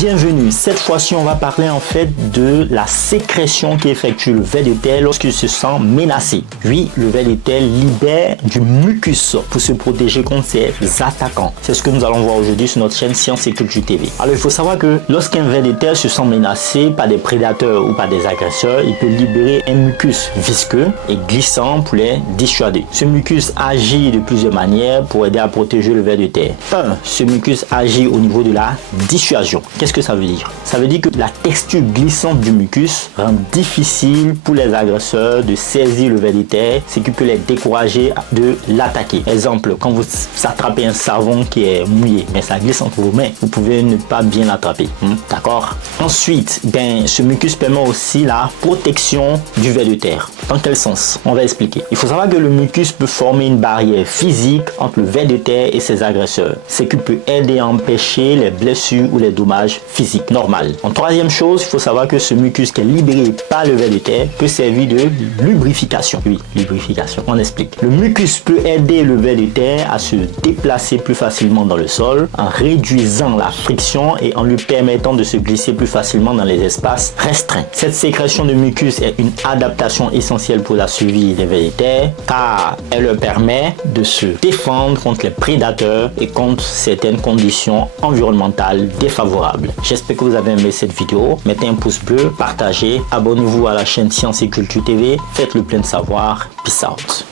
Bienvenue, cette fois-ci on va parler en fait de la sécrétion qu'effectue le ver de terre lorsqu'il se sent menacé. Oui, le ver de terre libère du mucus pour se protéger contre ses attaquants. C'est ce que nous allons voir aujourd'hui sur notre chaîne Science et Culture TV. Alors il faut savoir que lorsqu'un ver de terre se sent menacé par des prédateurs ou par des agresseurs, il peut libérer un mucus visqueux et glissant pour les dissuader. Ce mucus agit de plusieurs manières pour aider à protéger le ver de terre. 1. Ce mucus agit au niveau de la dissuasion. Qu'est-ce que ça veut dire? Ça veut dire que la texture glissante du mucus rend difficile pour les agresseurs de saisir le ver de terre, ce qui peut les décourager de l'attaquer. Exemple, quand vous attrapez un savon qui est mouillé, mais ça glisse entre vos mains, vous pouvez ne pas bien l'attraper. D'accord? Ensuite, ce mucus permet aussi la protection du ver de terre. Dans quel sens? On va expliquer. Il faut savoir que le mucus peut former une barrière physique entre le ver de terre et ses agresseurs, ce qui peut aider à empêcher les blessures ou les dommages physiques normaux. En troisième chose, il faut savoir que ce mucus qui est libéré par le ver de terre peut servir de lubrification. Oui, lubrification. On explique. Le mucus peut aider le ver de terre à se déplacer plus facilement dans le sol en réduisant la friction et en lui permettant de se glisser plus facilement dans les espaces restreints. Cette sécrétion de mucus est une adaptation essentielle pour la survie des vers de terre car elle leur permet de se défendre contre les prédateurs et contre certaines conditions environnementales défavorables. J'espère que vous avez aimé cette vidéo. Mettez un pouce bleu, partagez, abonnez-vous à la chaîne Science et Culture TV. Faites le plein de savoir. Peace out.